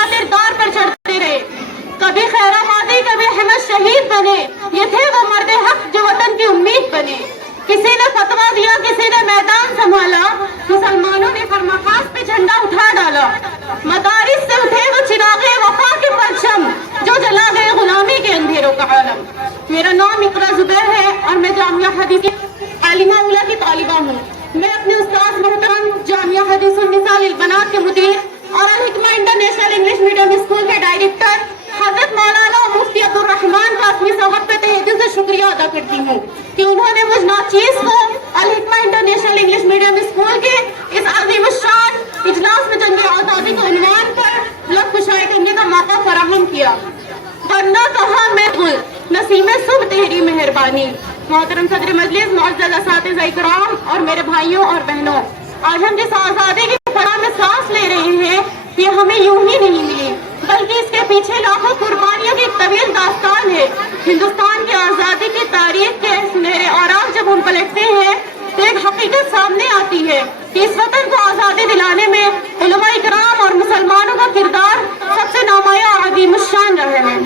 خاطر دار پر چڑھتے رہے. کبھی خیرآبادی کبھی احمد شہید بنے. یہ تھے وہ مرد حق جو وطن کی امید بنے. کسی نے فتویٰ دیا, کسی نے میدان سنبھالا, مسلمانوں نے خرمخواص پہ جھنڈا اٹھا ڈالا. مدارس سے اٹھے وہ چراغ وفا کے پرچم جو جلا گئے غلامی کے اندھیروں کا عالم. میرا نام اقرا زبیر ہے اور میں جامعہ حدیث عالمہ اولیٰ کی طالبہ ہوں. میں اپنے استاد محترم جامعہ حدیث النساء للبنات کے مدیر اور الحکمہ انٹرنیشنل انگلش میڈیم اسکول کے ڈائریکٹر حضرت مولانا مفتی عبدالرحمان کا اپنی صحبت پہ تہہ دل سے شکریہ ادا کرتی ہوں کہ انہوں نے مجھ ناچیز کو الحکمہ انٹرنیشنل انگلش میڈیم اسکول کے اس عظیم الشان اجلاس میں جنگ آزادی کے عنوان پر لب کشائی کرنے کا موقع فراہم کیا. ورنہ کہاں میں نسیم صبح تیری مہربانی. محترم صدر مجلس, معزز اساتذہ اکرام اور میرے بھائیوں اور بہنوں, آج ہم جس آزادی کی فضا میں سانس لے رہے ہیں یہ ہمیں یوں ہی نہیں ملی بلکہ اس کے پیچھے لاکھوں قربانیوں کی ایک طویل داستان ہے. ہندوستان کی آزادی کی تاریخ کے سنہرے اوراق جب ہم پلٹتے ہیں تو ایک حقیقت سامنے آتی ہے کہ اس وطن کو آزادی دلانے میں علماء اکرام اور مسلمانوں کا کردار سب سے نمایاں عظیم الشان رہے ہیں.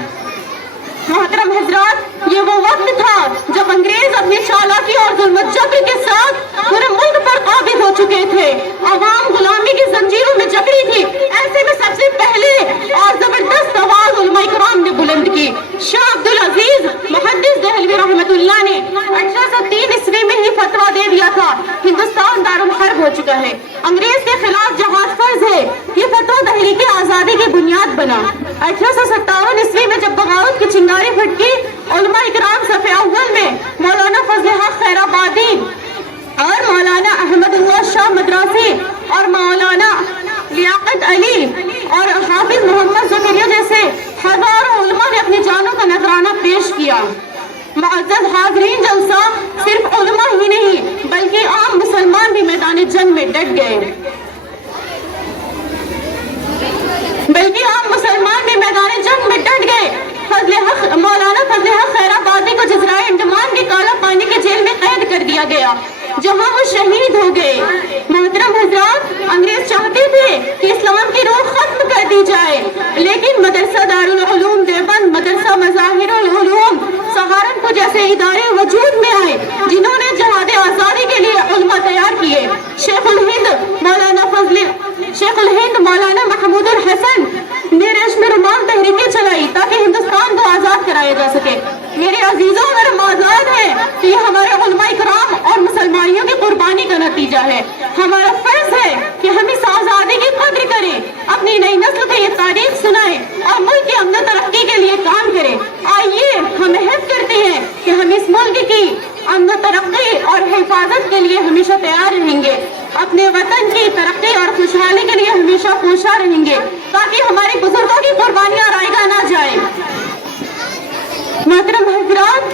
محترم حضرات, یہ وہ وقت تھا جب انگریز اپنی چالاکی اور ظلم و جبر کے ساتھ پورے ملک پر قابض ہو چکے تھے. عوام غلامی کی زنجیروں میں جکڑی تھی. ایسے میں سب سے پہلے اور زبردست آواز علماء کرام نے بلند کی. شاہ عبدالعزیز محدث دہلوی رحمۃ اللہ نے 1803 عیسوی میں ہی فتویٰ دے دیا تھا ہندوستان دارالحرب ہو چکا ہے, انگریز کے خلاف جہاد فرض ہے. یہ فتویٰ تحریک آزادی کی بنیاد بنا. 1857 عیسوی میں جب بغاوت کی چنگاری پھٹکی, علماء اکرام صف اول میں مولانا فضل حق خیرآبادی اور مولانا احمد اللہ شاہ مدراسی اور مولانا لیاقت علی اور حافظ محمد زکریا جیسے ہزاروں علماء نے اپنی جانوں کا نذرانہ پیش کیا. معزز حاضرین, جلسہ صرف علماء ہی نہیں بلکہ عام مسلمان بھی میدان جنگ میں ڈٹ گئے. مولانا فضل حق خیرآبادی کو جزرائے انڈمان کے کالا پانی کے جیل میں قید کر دیا گیا جہاں وہ شہید ہو گئے. محترم حضرات, انگریز چاہتے تھے کہ اسلام کی روح ختم کر دی جائے, لیکن مدرسہ دارالعلوم دیوبند, مدرسہ مظاہر العلوم سہارنپور جیسے ادارے وجود میں آئے جنہوں نے جہاد آزادی کے لیے علماء تیار کیے. شیخ الہند مولانا محمود الحسن نے ریشم رومان تحریکیں چلائی تاکہ ہندوستان کو آزاد کرایا جا سکے. میرے عزیزوں, میرے معزز ہیں کہ یہ ہمارے علماء اکرام اور مسلمانیوں کی قربانی کا نتیجہ ہے. ہمارا فرض ہے کہ ہم اس آزادی کی قدر کریں, اپنی نئی نسل کو یہ تاریخ سنائیں اور ملک کی امن و ترقی کے لیے کام کریں. آئیے ہم عہد کرتے ہیں کہ ہم اس ملک کی امن و ترقی اور حفاظت کے لیے ہمیشہ تیار رہیں گے, اپنے وطن کی ترقی اور خوشحالی کے لیے ہمیشہ کوشاں رہیں گے تاکہ ہمارے بزرگوں کی قربانیاں رائیگاں نہ جائیں. محترم حضرات,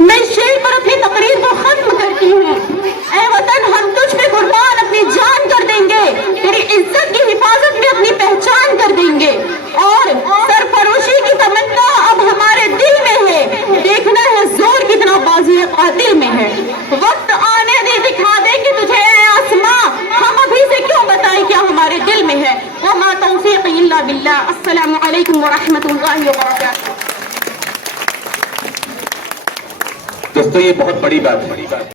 میں شعر پر اپنی تقریر کو ختم کرتی ہوں. اے وطن, ہم تجھ پہ قربان اپنی جان کر دیں گے, تیری عزت کی حفاظت میں اپنی پہچان کر دیں گے, اور سرفروشی کی تمنا اب ہمارے دل میں ہے, دیکھنا ہے زور کتنا بازی قاتل میں ہے. وقت آنے دے, دکھا دیں گے تجھے اے آسماں, ہم ابھی سے کیوں بتائیں کیا ہمارے دل میں ہے. وما توفیق الا باللہ. السلام علیکم ورحمۃ اللہ وبرکاتہ. دوستو, یہ بہت بڑی بات ہے.